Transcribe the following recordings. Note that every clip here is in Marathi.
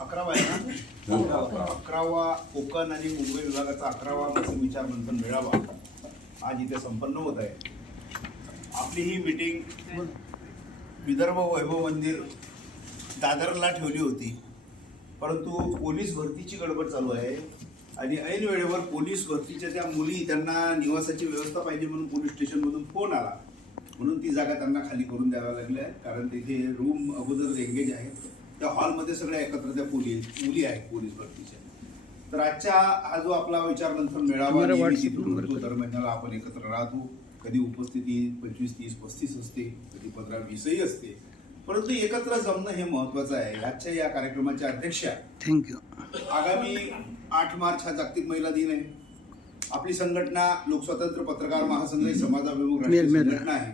11वा आहे ना, 11वा कोकण आणि मुंबई विभागाचा 11वा विचार मंथन मेळावा आज इथे संपन्न होत आहे. आपली ही मीटिंग विदर्भ वैभव मंदिर दादरला ठेवली होती, परंतु पोलीस भरतीची गडबड चालू आहे आणि ऐन वेळेवर पोलीस भरतीच्या त्या मुली त्यांना निवासाची व्यवस्था पाहिजे म्हणून पोलीस स्टेशनमधून फोन आला, म्हणून ती जागा त्यांना खाली करून द्याव्या लागल्या. कारण तिथे रूम अगोदर एंगेज आहे, त्या हॉलमध्ये सगळ्या एकत्र त्या मुली आहेत पोलीस भरतीच्या. तर आजच्या हा जो आपला विचार मंथन मेळावा दर महिन्याला आपण एकत्र राहतो. कधी उपस्थिती 25, 30, 35 असते, कधी 15, 20 असते, परंतु एकत्र जमणं हे महत्वाचं आहे. आजच्या या कार्यक्रमाच्या अध्यक्षा थँक्यू. आगामी 8 मार्च हा जागतिक महिला दिन आहे. आपली संघटना लोकस्वातंत्र्य पत्रकार महासंघ ही समाजाभिमुख राष्ट्रीय संघटना आहे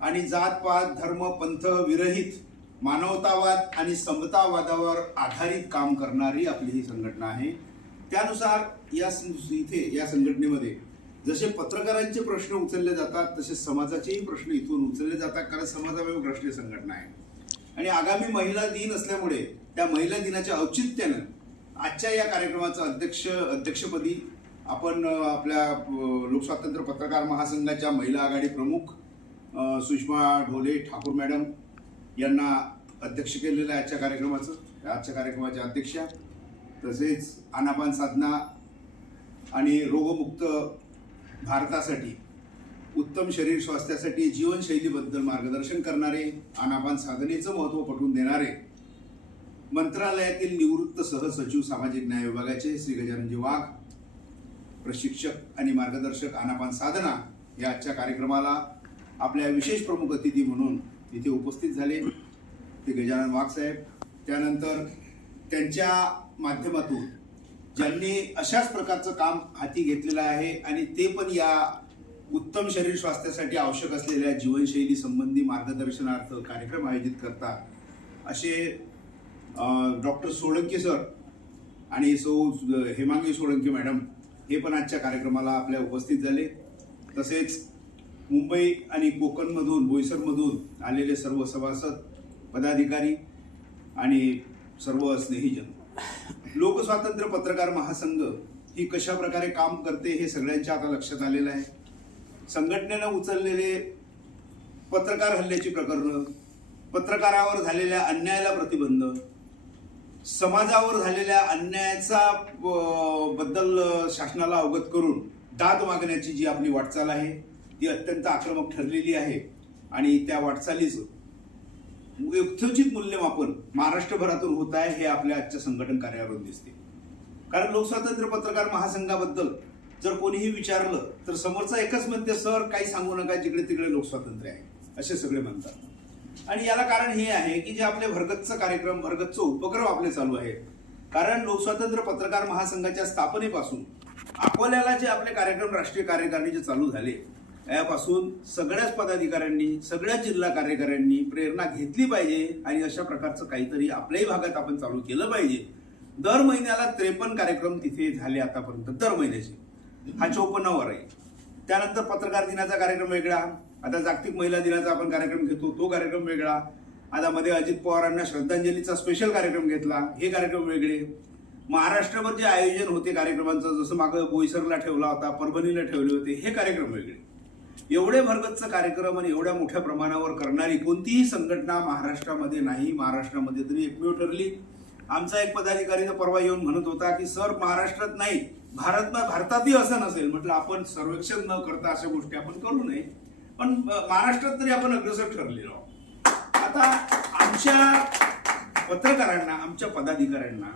आणि जात पात धर्म पंथ विरहित मानवतावाद आणि समतावादावर आधारित काम करणारी आपली ही संघटना आहे. त्यानुसार या संघटनेमध्ये जसे पत्रकारांचे प्रश्न उचलले जातात तसे समाजाचेही प्रश्न इथून उचलले जातात, कारण समाजाभिमुख राष्ट्रीय संघटना आहे. आणि आगामी महिला दिन असल्यामुळे त्या महिला दिनाच्या औचित्यानं आजच्या या कार्यक्रमाचं अध्यक्षपदी आपण आपल्या लोकस्वातंत्र्य पत्रकार महासंघाच्या महिला आघाडी प्रमुख सुषमा ढोले ठाकूर मॅडम यांना अध्यक्ष केलेलं आहे आजच्या कार्यक्रमाच्या अध्यक्षा. तसेच आनापान साधना आणि रोगमुक्त भारतासाठी उत्तम शरीर स्वास्थ्यासाठी जीवनशैलीबद्दल मार्गदर्शन करणारे, आनापान साधनेचं महत्त्व पटवून देणारे मंत्रालयातील निवृत्त सहसचिव सामाजिक न्याय विभागाचे श्री गजाननजी वाघ, प्रशिक्षक आणि मार्गदर्शक आनापान साधना या आजच्या कार्यक्रमाला आपल्या विशेष प्रमुख अतिथी म्हणून इथे उपस्थित झाले ते गजानन वाघ साहेब. त्यानंतर त्यांच्या माध्यमातून ज्यांनी अशाच प्रकारचं काम हाती घेतलेलं आहे आणि ते पण या उत्तम शरीर स्वास्थ्यासाठी आवश्यक असलेल्या जीवनशैली संबंधी मार्गदर्शनार्थ कार्यक्रम आयोजित करतात असे डॉक्टर सोळंके सर आणि हेमांगी सोळंके मॅडम हे पण आजच्या कार्यक्रमाला आपल्या उपस्थित झाले. तसेच मुंबई आणि कोकणमधून बोईसरमधून आलेले सर्व सभासद पदाधिकारी आणि सर्व स्नेहीजन. लोकस्वातंत्र्य पत्रकार महासंघ ही कशा प्रकारे काम करते हे सगळ्यांच्या आता लक्षात आलेलं आहे. संघटनेनं उचललेले पत्रकार हल्ल्याची प्रकरणं, पत्रकारावर झालेल्या अन्यायाला प्रतिबंध, समाजावर झालेल्या अन्यायाचा बद्दल शासनाला अवगत करून दाद मागण्याची जी आपली वाटचाल आहे ती अत्यंत आक्रमक ठरलेली आहे आणि त्या वाटचालीचं यथोचित मूल्यमापन महाराष्ट्रभरातून होत आहे हे आपल्या आजच्या संघटन कार्यावरून दिसते. कारण लोकस्वातंत्र्य पत्रकार महासंघाबद्दल जर कोणीही विचारलं तर समोरचा एकच म्हणते, सर काही सांगू नका, जिकडे तिकडे लोकस्वातंत्र्य आहे असे सगळे म्हणतात. आणि याला कारण हे आहे की जे आपले भरगतचं कार्यक्रम भरगतचं उपक्रम आपले चालू आहे. कारण लोकस्वातंत्र्य पत्रकार महासंघाच्या स्थापनेपासून अकोल्याला जे आपले कार्यक्रम राष्ट्रीय कार्यकारिणीचे चालू झाले यापासून सगळ्याच पदाधिकाऱ्यांनी सगळ्या जिल्हा कार्यकाऱ्यांनी प्रेरणा घेतली पाहिजे आणि अशा प्रकारचं काहीतरी आपल्याही भागात आपण चालू केलं पाहिजे. दर महिन्याला 53 कार्यक्रम तिथे झाले आतापर्यंत, दर महिन्याचे. हा 54वा आहे. त्यानंतर पत्रकार दिनाचा कार्यक्रम वेगळा, आता जागतिक महिला दिनाचा आपण कार्यक्रम घेतो तो कार्यक्रम वेगळा, आता मध्ये अजित पवारांना श्रद्धांजलीचा स्पेशल कार्यक्रम घेतला, हे कार्यक्रम वेगळे. महाराष्ट्रभर जे आयोजन होते कार्यक्रमांचं, जसं मागं बोईसरला ठेवला होता, परभणीला ठेवले होते, हे कार्यक्रम वेगळे. एवढे भरगतचं कार्यक्रम आणि एवढ्या मोठ्या प्रमाणावर करणारी कोणतीही संघटना महाराष्ट्रामध्ये नाही. महाराष्ट्रामध्ये तरी एकमेव ठरली. आमचा एक पदाधिकारी परवा येऊन म्हणत होता की सर महाराष्ट्रात नाही भारतातही असं नसेल. म्हटलं आपण सर्वेक्षण न करता अशा गोष्टी आपण करू नये, पण महाराष्ट्रात तरी आपण अग्रेसर ठरलेलो आहोत. आता आमच्या पत्रकारांना आमच्या पदाधिकाऱ्यांना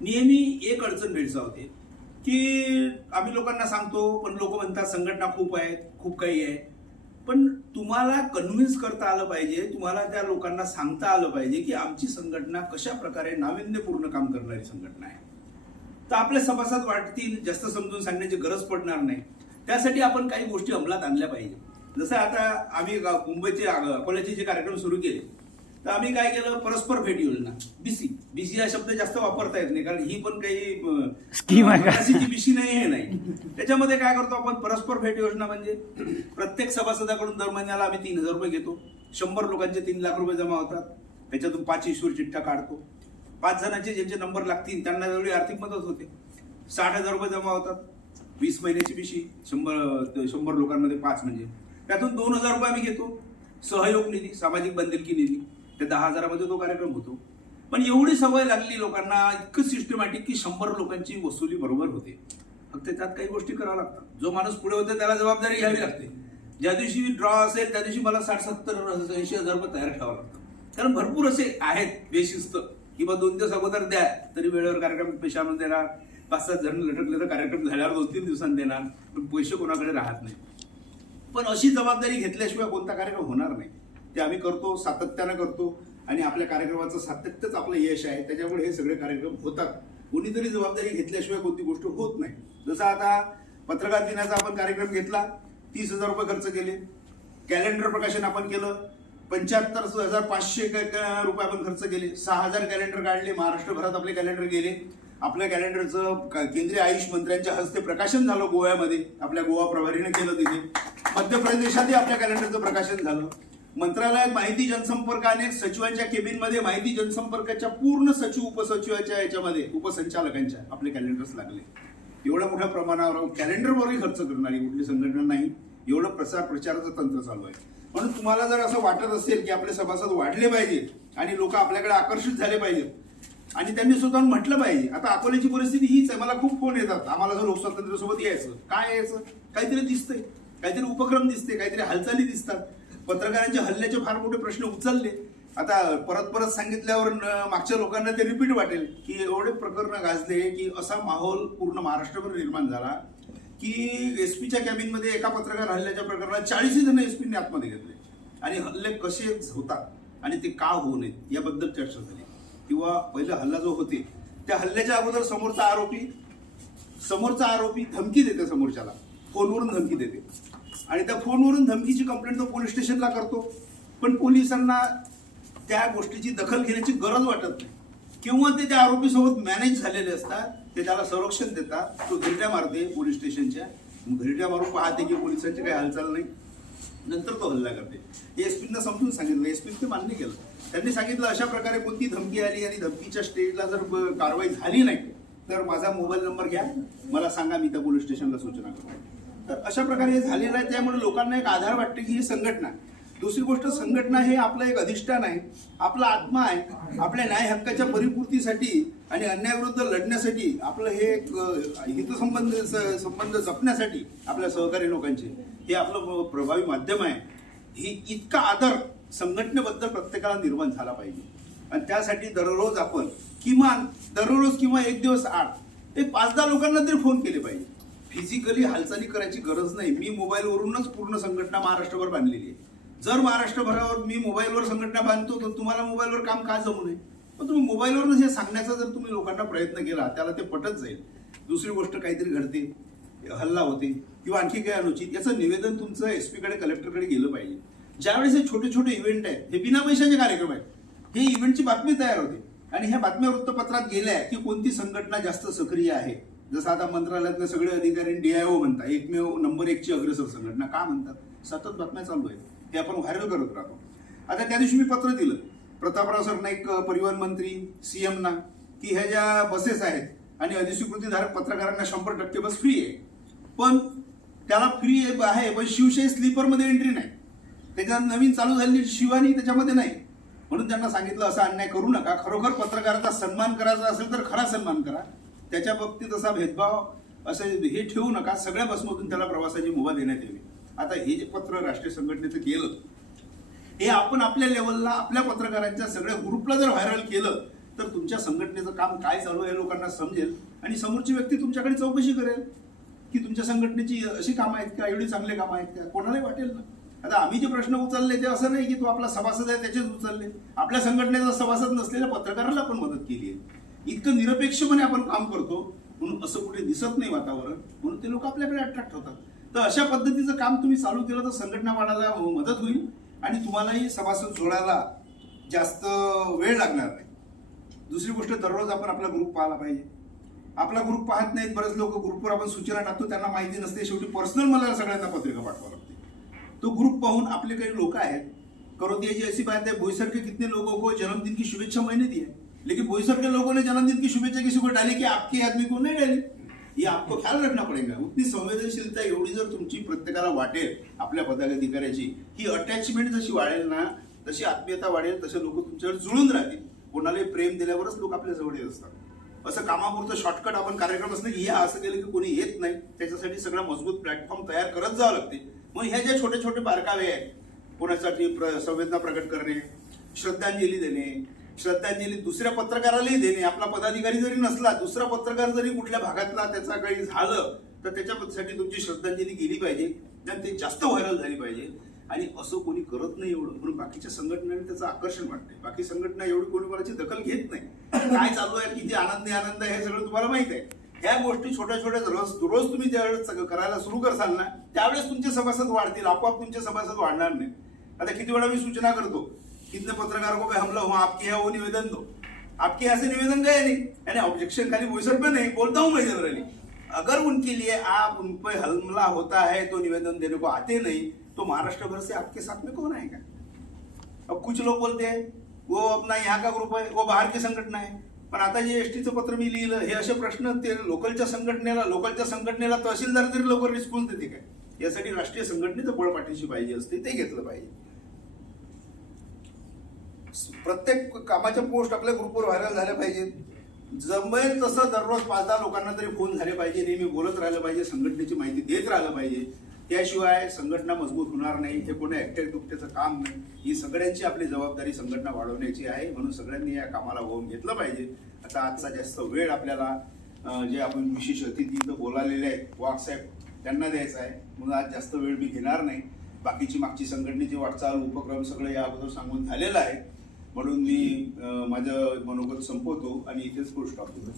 नेहमी एक अडचण भेडसावते की आम्ही लोकांना सांगतो पण लोक म्हणतात संघटना खूप आहेत, खूप काही आहे, पण तुम्हाला कन्व्हिन्स करता आलं पाहिजे, तुम्हाला त्या लोकांना सांगता आलं पाहिजे की आमची संघटना कशा प्रकारे नाविन्यपूर्ण काम करणारी संघटना आहे. तर आपले सभासद वाटतील, जास्त समजून सांगण्याची गरज पडणार नाही. त्यासाठी आपण काही गोष्टी अंमलात आणल्या पाहिजे. जसं आता आम्ही मुंबईचे अकोल्याचे जे कार्यक्रम सुरू केले तर आम्ही काय केलं, परस्पर भेट योजना, बीसी हा शब्द जास्त वापरता येत नाही कारण ही पण काही स्कीम आहे, बीसी नाही हे नाही. त्याच्यामध्ये काय करतो आपण, परस्पर भेट योजना म्हणजे प्रत्येक सभासदाकडून दर महिन्याला आम्ही 3000 रुपये घेतो. 100 लोकांचे 3 लाख रुपये जमा होतात. त्याच्यातून 5 ईश्वर चिठ्ठ्या काढतो. 5 जणांचे ज्यांचे नंबर लागतील त्यांना एवढी आर्थिक मदत होते. 60,000 रुपये जमा होतात, 20 महिन्याची पिशी, 100 लोकांमध्ये 5 म्हणजे त्यातून 2,000 रुपये आम्ही घेतो. सहयोग निधी, सामाजिक बांधिलकी निधी, त्या 10,000 तो कार्यक्रम होतो. पण एवढी सवय लागली लोकांना, इतकं सिस्टमॅटिक की 100 लोकांची वसुली बरोबर होते. फक्त त्यात काही गोष्टी कराव्या लागतात. जो माणूस पुढे होते त्याला जबाबदारी घ्यावी लागते. ज्या दिवशी ड्रॉ असेल त्या दिवशी मला 60-70 80,000 रुपये तयार ठेवावं लागतं. कारण भरपूर असे आहेत बेशिस्त की बा 2 दिवस अगोदर द्या तरी वेळेवर कार्यक्रम पैसे आणून देणार. 5-7 जण लटकले तर कार्यक्रम झाल्यावर 2-3 दिवसांनी देणार, पण पैसे कोणाकडे राहत नाही. पण अशी जबाबदारी घेतल्याशिवाय कोणता कार्यक्रम होणार नाही. ते आम्ही करतो, सातत्यानं करतो आणि आपल्या कार्यक्रमाचं सातत्यच आपलं यश आहे. त्याच्यामुळे हे सगळे कार्यक्रम होतात. कोणीतरी जबाबदारी घेतल्याशिवाय कोणती गोष्ट होत नाही. जसं आता पत्रकार दिनाचा आपण कार्यक्रम घेतला, 30,000 रुपये खर्च केले. कॅलेंडर प्रकाशन आपण केलं, 75,500 रुपये आपण खर्च केले. 6,000 कॅलेंडर काढले, महाराष्ट्रभरात आपले कॅलेंडर गेले. आपल्या कॅलेंडरचं केंद्रीय आयुष मंत्र्यांच्या हस्ते प्रकाशन झालं गोव्यामध्ये, आपल्या गोवा प्रभारीने केलं. तिथे मध्य प्रदेशातही आपल्या कॅलेंडरचं प्रकाशन झालं. मंत्रालयात माहिती जनसंपर्क आणि सचिवांच्या केबिनमध्ये माहिती जनसंपर्काच्या पूर्ण सचिव उपसचिवाच्या याच्यामध्ये उपसंचालकांच्या आपले कॅलेंडर्स लागले. एवढ्या मोठ्या प्रमाणावर कॅलेंडरवरही खर्च करणारी कुठली संघटना नाही. एवढं प्रचाराचं तंत्र चालू आहे. म्हणून तुम्हाला जर असं वाटत असेल की आपले सभासद वाढले पाहिजे आणि लोक आपल्याकडे आकर्षित झाले पाहिजेत आणि त्यांनी स्वतःहून म्हटलं पाहिजे. आता अकोल्याची परिस्थिती हीच आहे. मला खूप फोन येतात, आम्हाला जर लोकस्वातंत्र्यासोबत यायचं, काय यायचं, काहीतरी दिसतंय, काहीतरी उपक्रम दिसते, काहीतरी हालचाली दिसतात. पत्रकारांच्या हल्ल्याचे फार मोठे प्रश्न उचलले. आता परत सांगितल्यावर मागच्या लोकांना ते रिपीट वाटेल की एवढे प्रकरण गाजले की असा माहोल पूर्ण महाराष्ट्रभर निर्माण झाला की एसपीच्या कॅबिनमध्ये एका पत्रकार हल्ल्याच्या प्रकरणात 40 जण एसपीने आतमध्ये घेतले. आणि हल्ले कसे होतात आणि ते का होऊ नयेत याबद्दल चर्चा झाली. किंवा पहिला हल्ला जो होते त्या हल्ल्याच्या अगोदर समोरचा आरोपी धमकी देते, समोरच्याला फोनवरून धमकी देते आणि त्या फोनवरून धमकीची कंप्लेंट तो पोलीस स्टेशनला करतो. पण पोलिसांना त्या गोष्टीची दखल घेण्याची गरज वाटत नाही. किंवा ते त्या आरोपीसोबत मॅनेज झालेले असतात, ते त्याला संरक्षण देतात. तो घरट्या मारते पोलीस स्टेशनच्या, घरट्या मारून पाहते की पोलिसांची काही हालचाल नाही, नंतर तो हल्ला करते. एसपींना समजून सांगितलं, एसपीने ते मान्य केलं. त्यांनी सांगितलं अशा प्रकारे कोणती धमकी आली आणि धमकीच्या स्टेजला जर कारवाई झाली नाही तर माझा मोबाईल नंबर घ्या, मला सांगा, मी त्या पोलीस स्टेशनला सूचना करतो. तर अशा प्रकारे हे झालेलं आहे. त्यामुळे लोकांना एक आधार वाटते की ही संघटना. दुसरी गोष्ट, संघटना हे आपलं एक अधिष्ठान आहे, आपला आत्मा आहे. आपल्या न्याय हक्काच्या परिपूर्तीसाठी आणि अन्यायाविरुद्ध लढण्यासाठी आपलं हे एक हितसंबंध जपण्यासाठी आपल्या सहकारी लोकांचे हे आपलं प्रभावी माध्यम आहे. ही इतका आदर संघटनेबद्दल प्रत्येकाला निर्माण झाला पाहिजे. आणि त्यासाठी दररोज आपण किमान किंवा एक दिवस आड एक 5-10 लोकांना तरी फोन केले पाहिजे. फिजिकली हालचाली करायची गरज नाही. मी मोबाईलवरूनच पूर्ण संघटना महाराष्ट्रभर बांधलेली आहे. जर महाराष्ट्रभरावर मी मोबाईलवर संघटना बांधतो तर तुम्हाला मोबाईलवर काम का जमू नये. पण तुम्ही मोबाईलवरच हे सांगण्याचा जर तुम्ही लोकांना प्रयत्न केला त्याला ते पटत जाईल. दुसरी गोष्ट, काहीतरी घडते, हल्ला होते किंवा आणखी काही अनुचित, याचं निवेदन तुमचं एसपीकडे, कलेक्टरकडे गेलं पाहिजे. ज्यावेळेस हे छोटे छोटे इव्हेंट आहेत, हे बिना पैशाचे कार्यक्रम आहेत, हे इव्हेंटची बातमी तयार होते आणि ह्या बातम्या वृत्तपत्रात गेल्या की कोणती संघटना जास्त सक्रिय आहे. जसं आता मंत्रालयातले सगळे अधिकारी DIO म्हणतात, एकमेव नंबर 1ची अग्रेसर संघटना का म्हणतात. सतत बातम्या चालू आहेत, ते आपण व्हायरल करत राहतो. आता त्या दिवशी मी पत्र दिलं प्रतापराव सरनाईक परिवहन मंत्री CMना की ह्या ज्या बसेस आहेत आणि अधिस्वीकृतीधारक पत्रकारांना 100% बस फ्री आहे. पण त्याला फ्री आहे पण शिवशाही स्लीपरमध्ये एंट्री नाही. त्याच्यात नवीन चालू झालेली शिवानी त्याच्यामध्ये नाही. म्हणून त्यांना सांगितलं असा अन्याय करू नका. खरोखर पत्रकाराचा सन्मान करायचा असेल तर खरा सन्मान करा. त्याच्या बाबतीत असा भेदभाव असं हे ठेवू नका. सगळ्या बसमधून त्याला प्रवासाची मुभा देण्यात यावी. आता हे जे पत्र राष्ट्रीय संघटनेचं केलं हे आपण आपल्या लेवलला आपल्या पत्रकारांच्या सगळ्या ग्रुपला जर व्हायरल केलं तर तुमच्या संघटनेचं काम काय चालू आहे लोकांना समजेल आणि समोरची व्यक्ती तुमच्याकडे चौकशी करेल की तुमच्या संघटनेची अशी कामं आहेत का, एवढी चांगली कामं आहेत का, कोणालाही वाटेल ना. आता आम्ही जे प्रश्न उचलले ते असं नाही की तो आपला सभासद आहे त्याचेच उचलले. आपल्या संघटनेचा सभासद नसलेल्या पत्रकाराला पण मदत केली आहे. इतकं निरपेक्षपणे आपण काम करतो म्हणून असं कुठे दिसत नाही वातावरण, म्हणून ते लोक आपल्याकडे अट्रॅक्ट होतात. तर अशा पद्धतीचं काम तुम्ही चालू केलं तर संघटना वाढायला मदत होईल आणि तुम्हालाही सभासद जोडायला जास्त वेळ लागणार नाही. दुसरी गोष्ट, दररोज आपण आपला ग्रुप पाहायला पाहिजे. आपला ग्रुप पाहत नाहीत बरेच लोक. ग्रुपवर आपण सूचना टाकतो, त्यांना माहिती नसते. शेवटी पर्सनल मला सगळ्यांना पत्रिका पाठवावं लागते. तो ग्रुप पाहून आपले काही लोक आहेत, करोतियाची ऐसी बात है, बोईसर के कितने लोगों को जन्मदिन की शुभेच्छा मैंने दी है. लेकिन बोईसर के लोगों ने जन्मदिन की शुभेच्छा किसी को डाली कि आपके आदमी को नहीं डाली, ये आपको ख्याल रखना पडेगा. उतनी संवेदनशीलता एवढी जर तुमची प्रत्येकाला वाटेल आपल्या पदाधिकाऱ्याची, ही अटॅचमेंट जशी वाढेल ना, तशी आत्मीयता वाढेल, तसे लोक तुमच्यावर जुळून राहतील. कोणालाही प्रेम दिल्यावरच लोक आपल्या जवळ येत असतात. असं कामापुरतं शॉर्टकट आपण कार्यक्रम असं की या असं केलं की कोणी येत नाही, त्याच्यासाठी सगळा मजबूत प्लॅटफॉर्म तयार करत जावं लागते. मग ह्या ज्या छोटे छोटे बारकावे आहेत, कोणासाठी संवेदना प्रकट करणे, श्रद्धांजली देणे, श्रद्धांजली दुसऱ्या पत्रकारालाही देणे. आपला पदाधिकारी जरी नसला, दुसरा पत्रकार जरी कुठल्या भागातला त्याचा काही झालं तर त्याच्यासाठी तुमची श्रद्धांजली गेली पाहिजे आणि ते जास्त व्हायरल झाली पाहिजे. आणि असं कोणी करत नाही एवढं, म्हणून बाकीच्या संघटनांनी त्याचं आकर्षण वाटते. बाकी संघटना एवढी कोणी कोणाची दखल घेत नाही. काय चालू आहे, किती आनंद आहे, हे सगळं तुम्हाला माहित आहे. ह्या गोष्टी छोट्या छोट्या रोज तुम्ही ज्यावेळेस करायला सुरू करसाल ना, त्यावेळेस तुमचे सभासद वाढतील, आपोआप तुमचे सभासद वाढणार नाही. आता किती वेळा मी सूचना करतो, कितने पत्रकारों को हमला हुआ, आपके यहाँ वो निवेदन दो. आपके यहाँ से निवेदन गए नहीं, यानी ऑब्जेक्शन खाली बोईसर पे नहीं बोलता हूँ मैं जनरली. अगर उनके लिए आप उन पे हमला होता है तो निवेदन देने को आते नहीं, तो महाराष्ट्र भर से आपके साथ में कौन आएगा? अब कुछ लोग बोलते हैं वो अपना यहाँ का ग्रुप है, वो बाहर की संघटना है. पण आता जे एसटीचं पत्र मी लिहिलं, हे असे प्रश्न ते लोकलच्या संघटनेला तहसीलदार तरी लवकर रिस्पॉन्स देते काय? यासाठी राष्ट्रीय संघटनेचं बळ पाठीशी पाहिजे असते, ते घेतलं पाहिजे. प्रत्येक कामाच्या पोस्ट आपल्या ग्रुपवर व्हायरल झाल्या पाहिजेत. जमेल तसं दररोज 5-10 लोकांना तरी फोन झाले पाहिजे, नेहमी बोलत राहिलं पाहिजे, संघटनेची माहिती देत राहिलं पाहिजे. त्याशिवाय संघटना मजबूत होणार नाही. हे कोणी एकट्या दुकट्याचं काम नाही. ही सगळ्यांची आपली जबाबदारी संघटना वाढवण्याची आहे, म्हणून सगळ्यांनी या कामाला होऊन घेतलं पाहिजे. आता आजचा जास्त वेळ आपल्याला जे आपण विशेष अतिथी इथं बोलालेले आहेत वाघ साहेब, त्यांना द्यायचा आहे, म्हणून आज जास्त वेळ मी घेणार नाही. बाकीची मागची संघटनेची वाटचाल उपक्रम सगळं या अगोदर सांगून झालेलं आहे, म्हणून मी माझं मनोगत संपवतो आणि इथेच फुल स्टॉप देतो.